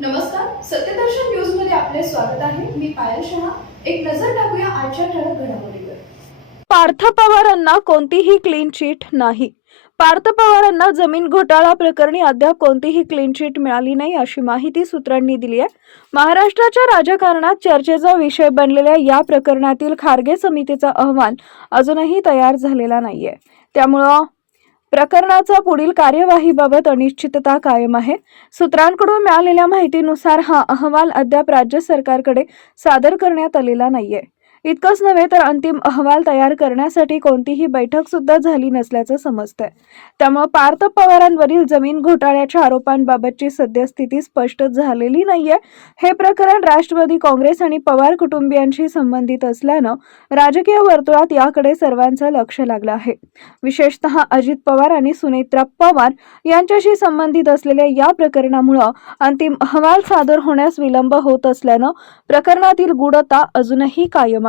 नमस्कार, सत्यदर्शन न्यूज मध्ये आपले स्वागत आहे। मी पायल शहा। एक नजर टाकूया आजच्या ठळक घडामोडीवर। पार्थ पवारांना कोणतीही क्लीन चिट नाही। पार्थ पवारांना जमीन घोटाळा प्रकरणी अद्याप कोणतीही क्लीन चिट मिळाली नाही अशी माहिती सूत्रांनी दिली आहे। महाराष्ट्राच्या राजकारणात चर्चेचा विषय बनलेल्या या प्रकरणातील खारगे समितीचा अहवाल अजूनही तयार झालेला नाहीये। त्यामुळे प्रकरणाचा पुढील कार्यवाहीबाबत अनिश्चितता कायम आहे। सूत्रांकडून मिळालेल्या माहितीनुसार हा अहवाल अद्याप राज्य सरकारकडे सादर करण्यात आलेला नाहीये। इतकंच नव्हे तर अंतिम अहवाल तयार करण्यासाठी कोणतीही बैठक सुद्धा झाली नसल्याचं समजतंय। त्यामुळे पार्थ पवारांवरील जमीन घोटाळ्याच्या आरोपांबाबतची सद्यस्थिती स्पष्ट झालेली नाहीये। हे प्रकरण राष्ट्रवादी काँग्रेस आणि पवार कुटुंबियांशी संबंधित असल्यानं राजकीय वर्तुळात याकडे सर्वांचं लक्ष लागलं आहे। विशेषतः अजित पवार आणि सुनेत्रा पवार यांच्याशी संबंधित असलेल्या या प्रकरणामुळे अंतिम अहवाल सादर होण्यास विलंब होत असल्यानं प्रकरणातील गूढता अजूनही कायम आहे।